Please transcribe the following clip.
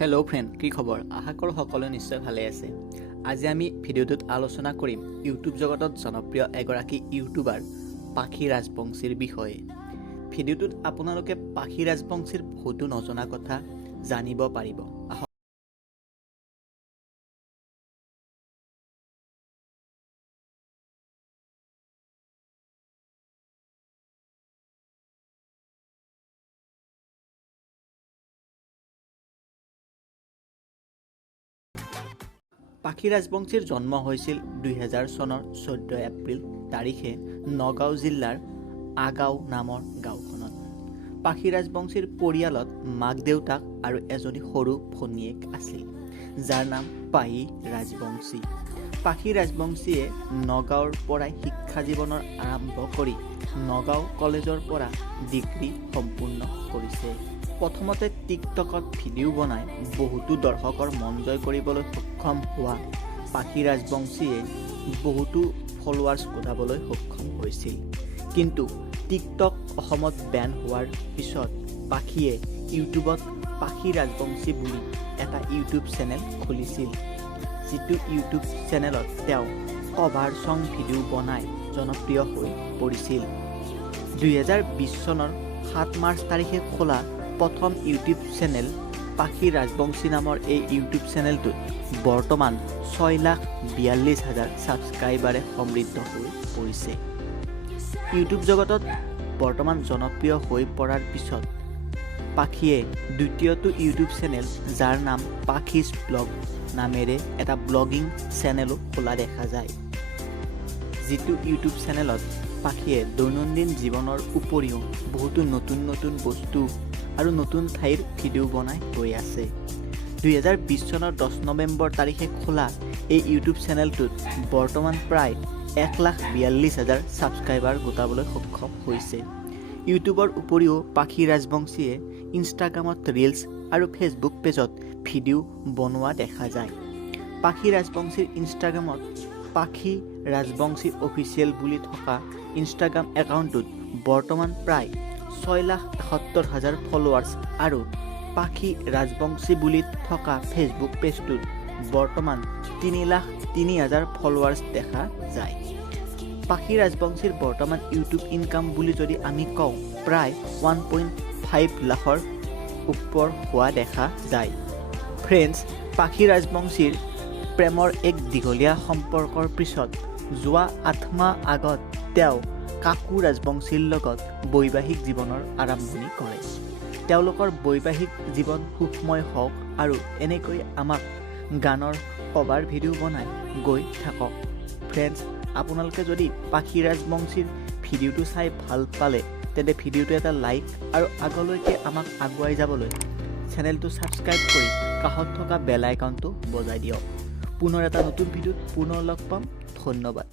Hello' friend, কি খবৰ? আশা কৰোঁ সকলোৱে নিশ্চয় ভালে আছে। আজি আমি ভিডিঅ'টোত আলোচনা কৰিম ইউটিউব জগতত জনপ্ৰিয় এগৰাকী ইউটিউবাৰ পাখি ৰাজবংশীৰ বিষয়ে। ভিডিঅ'টোত আপোনালোকে পাখি ৰাজবংশীৰ বহুতো নজনা কথা জানিব পাৰিব। পাখি ৰাজবংশীৰ জন্ম হৈছিল 2000 চনৰ 14 এপ্ৰিল তাৰিখে নগাঁও জিলাৰ আগাঁও নামৰ গাঁওখনত। পাখি ৰাজবংশীৰ পৰিয়ালত মাক দেউতাক আৰু এজনী সৰু ভনীয়েক আছিল, যাৰ নাম পাখি ৰাজবংশী। পাখি ৰাজবংশীয়ে নগাঁৱৰ পৰাই শিক্ষা জীৱনৰ আৰম্ভ কৰি নগাঁও কলেজৰ পৰা ডিগ্ৰী সম্পূৰ্ণ কৰিছে। প্ৰথমতে টিকটকত ভিডিঅ' বনাই বহুতো দৰ্শকৰ মন জয় কৰিবলৈ সক্ষম হোৱা পাখি ৰাজবংশীয়ে বহুতো ফলোৱাৰ্ছ গোটাবলৈ সক্ষম হৈছিল। কিন্তু টিকটক অসমত বেন হোৱাৰ পিছত পাখিয়ে ইউটিউবত পাখি ৰাজবংশী বুলি এটা ইউটিউব চেনেল খুলিছিল, যিটো ইউটিউব চেনেলত তেওঁ কভাৰ ছং ভিডিঅ' বনাই জনপ্ৰিয় হৈ পৰিছিল। 2020 চনৰ 7 মাৰ্চ তাৰিখে খোলা প্ৰথম ইউটিউব চেনেল পাখি ৰাজবংশী নামৰ এই ইউটিউব চেনেলটোত বৰ্তমান 6,42,000 ছাবস্ক্ৰাইবাৰে সমৃদ্ধ হৈ পৰিছে। ইউটিউব জগতত বৰ্তমান জনপ্ৰিয় হৈ পৰাৰ পিছত পাখিয়ে দ্বিতীয়টো ইউটিউব চেনেল, যাৰ নাম পাখিজ ব্লগ নামেৰে এটা ব্লগিং চেনেলো খোলা দেখা যায়, যিটো ইউটিউব চেনেলত পাখিয়ে দৈনন্দিন জীৱনৰ উপৰিও বহুতো নতুন নতুন বস্তু আৰু নতুন ঠাইৰ ভিডিঅ' বনাই গৈ আছে। 2020 চনৰ 10 নৱেম্বৰ তাৰিখে খোলা এই ইউটিউব চেনেলটোত বৰ্তমান প্ৰায় 1,42,000 ছাবস্ক্ৰাইবাৰ গোটাবলৈ সক্ষম হৈছে। ইউটিউবৰ উপৰিও পাখি ৰাজবংশীয়ে ইনষ্টাগ্ৰামত ৰিলছ আৰু ফেচবুক পেজত ভিডিঅ' বনোৱা দেখা যায়। পাখি ৰাজবংশীৰ ইনষ্টাগ্ৰামত পাখি ৰাজবংশী অফিচিয়েল বুলি থকা ইনষ্টাগ্ৰাম একাউণ্টটোত বৰ্তমান প্ৰায় 6,71,000 ফলোৱাৰ্ছ আৰু পাখি ৰাজবংশী বুলি থকা ফেচবুক পেজটোত বৰ্তমান 3,03,000 ফলোৱাৰ্ছ দেখা যায়। পাখি ৰাজবংশীৰ বৰ্তমান ইউটিউব ইনকাম বুলি যদি আমি কওঁ, প্ৰায় 1.5 লাখৰ ওপৰ হোৱা দেখা যায়। ফ্ৰেণ্ডছ, পাখি ৰাজবংশীৰ প্ৰেমৰ এক দীঘলীয়া সম্পৰ্কৰ পিছত যোৱা 8 মাহ আগত তেওঁ কাকু ৰাজবংশীৰ লগত বৈবাহিক জীৱনৰ আৰম্ভণি কৰে। তেওঁলোকৰ বৈবাহিক জীৱন সুখময় হওক আৰু এনেকৈ আমাক গানৰ কভাৰ ভিডিঅ' বনাই গৈ থাকক। ফ্ৰেণ্ডছ, আপোনালোকে যদি পাখি ৰাজবংশীৰ ভিডিঅ'টো চাই ভাল পালে তেন্তে ভিডিঅ'টো এটা লাইক আৰু আগলৈকে আমাক আগুৱাই যাবলৈ চেনেলটো ছাবস্ক্ৰাইব কৰি কাষত থকা বেল আইকনটো বজাই দিয়ক। পুনৰ এটা নতুন ভিডিঅ'ত পুনৰ লগ পাম। ধন্যবাদ।